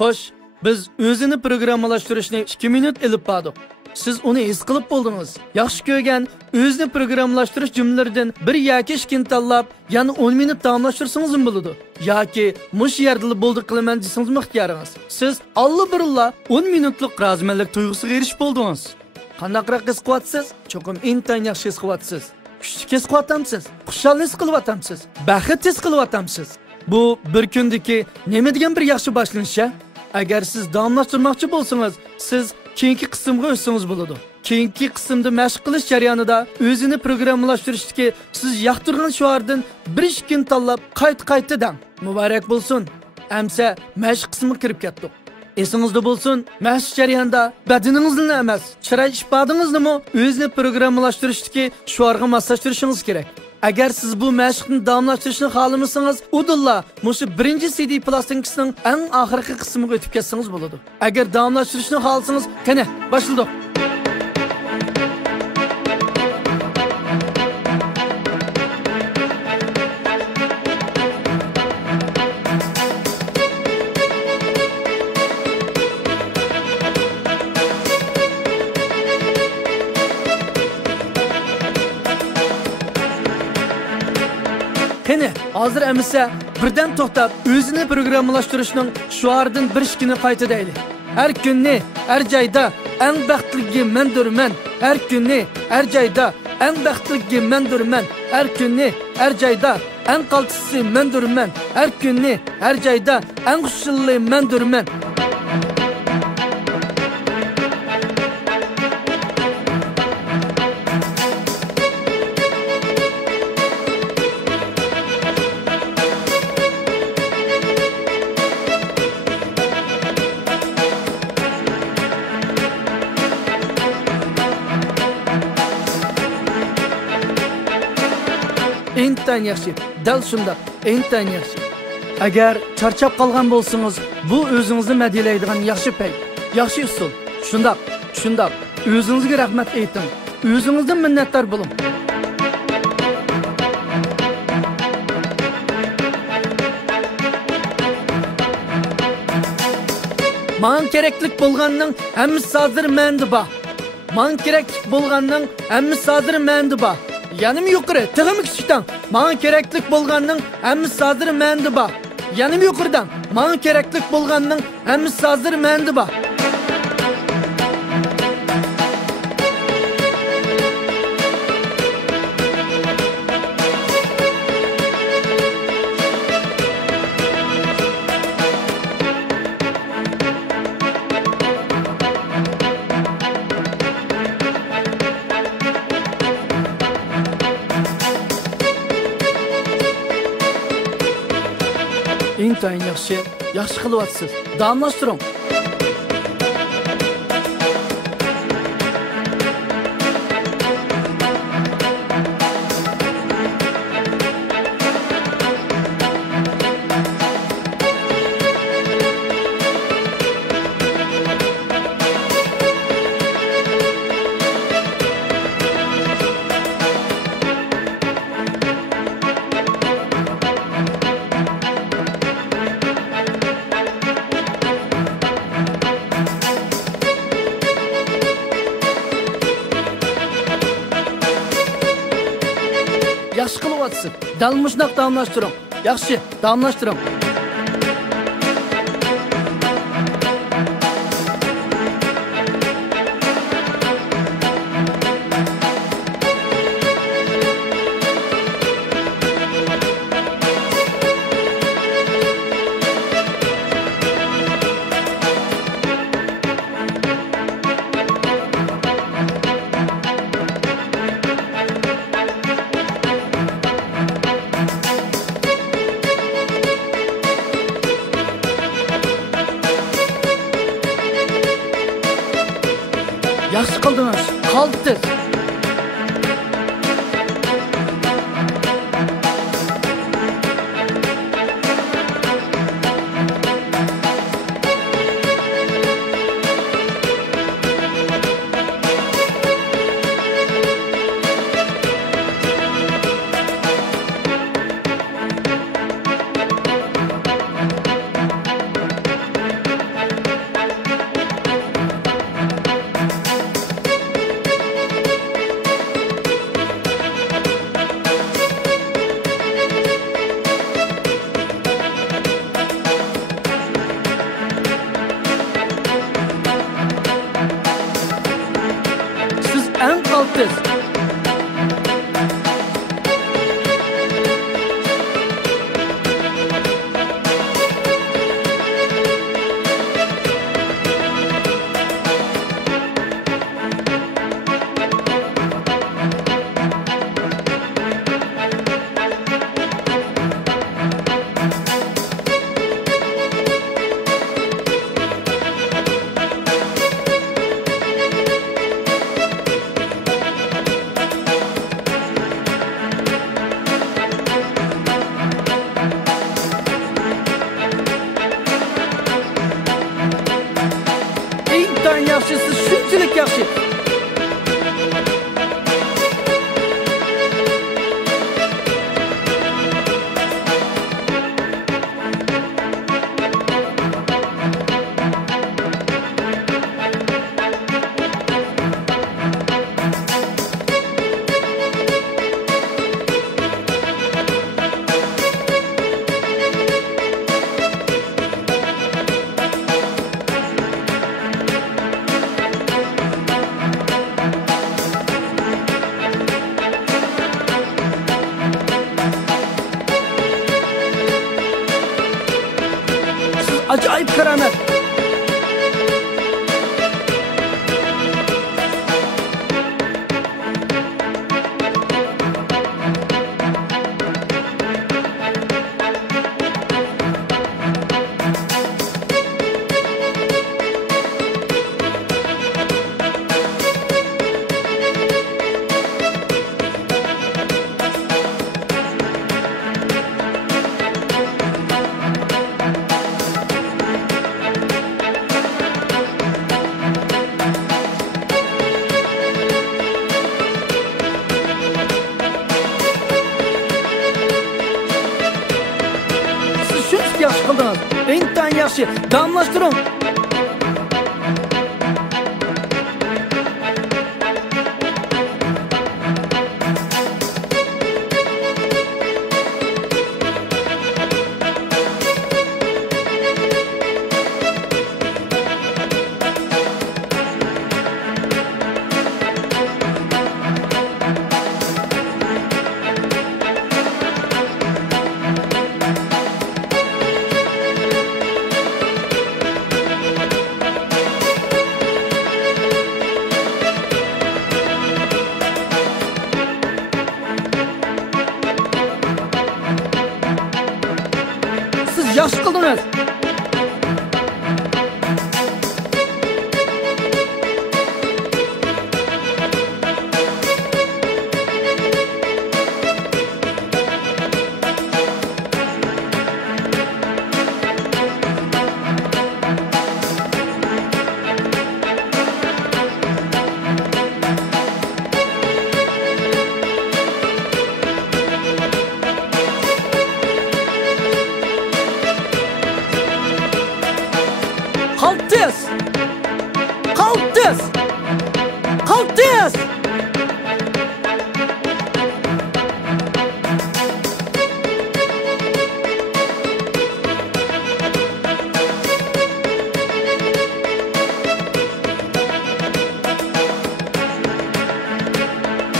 Xo'sh, biz o'zini programmalashtirishni 2 minut ilib bordik. Siz uni his qilib bo'ldingiz. Yaxshi ko'rgan o'zini programmalashtirish jumlalaridan bir yoki ikkiini tanlab, yana 10 minut davomlashtirsangiz bo'ladi. Yoki mush yerda bo'ldi qilaman desangiz ixtiyoringiz. Siz allabirilla 10 minutlik rozimanlik tuyg'usiga erishib bo'ldingiz. Qandaqroq his qilyapsiz? Cho'qim intayin yaxshi his qilyapsiz. Kuchli his qilyapsiz. Xushallik his qilyapsiz. Baxt his qilyapsiz. Bu bir kundagi nima degan bir yaxshi boshlanish-a? Agar siz davomlashtirmoqchi bo'lsangiz, siz keyingi qismga o'tsangiz bo'ladi. Keyingi qismda mashq qilish jarayonida o'zini programmalashtirishdagi siz yoqtirgan shuardan bir kun tanlab qayta dang. Muborak bo'lsin. Amsa mashq qismiga kirib ketdik. Esingizda bo'lsin, mashq jarayonida badaningizni emas, chiroy ifodingizni o'zini programmalashtirishdagi shuarga moslashtirishingiz kerak. Agar siz bu mashqni davomlashtirishni xohlamasangiz, udilla mushu birinchi CD plastinkasining eng oxirgi qismiga o'tib ketsangiz bo'ladi. Agar davomlashtirishni xohlasangiz, qani, boshladik. Qani, hozir emisa birdan to'xtab, o'zini programmalashtirishning shuaridan bir ishkini qayta deylik. Har kunni, har joyda eng baxtligi mendirman. Har kunni, har joyda eng baxtligi mendirman. Har kunni, har joyda eng qaltisi mendirman. Har kunni, har joyda eng xushli mendirman. Intayin yaxshi, dal shunda, intayin yaxshi. Agar charchab qolgan bo'lsangiz, bu o'zingizni madilaydigan yaxshi pay, yaxshi usul. Shundaq, o'zingizga rahmat ayting. O'zingizdan minnatdor bo'ling. Men keraklik bo'lganning hammasi hozir menda bor. Men keraklik bo'lganning hammasi hozir menda bor. Yanım yukarı, tığım küçükten. Bana keraklik bolganның hammasi hozir menda bor. Yanım yukarıdan. Bana keraklik bolganның hammasi hozir menda bor. İntayin yaxshi qilyapsiz. Davomlashtiring. Yaxshi qilyapsiz. Dalmushnoq davomlashtiring. Yaxshi, davomlashtiring. Yaxshi qildingiz. Qoldi. Qaltis. Eng yaxshisi shunchalik yaxshi. Acayip keramet. Yaxshi qildingiz. Eng yaxshi. Damlashtiring. Siz yaxshi qildingiz. Qaltis! Qaltis! Qaltis!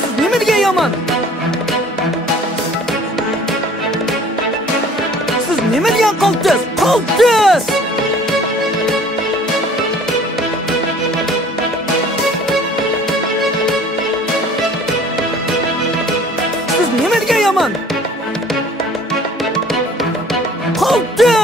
Siz nima degan yomon? Siz nima degan qaltis? Qaltis! Nima degan yomon? Qaltis!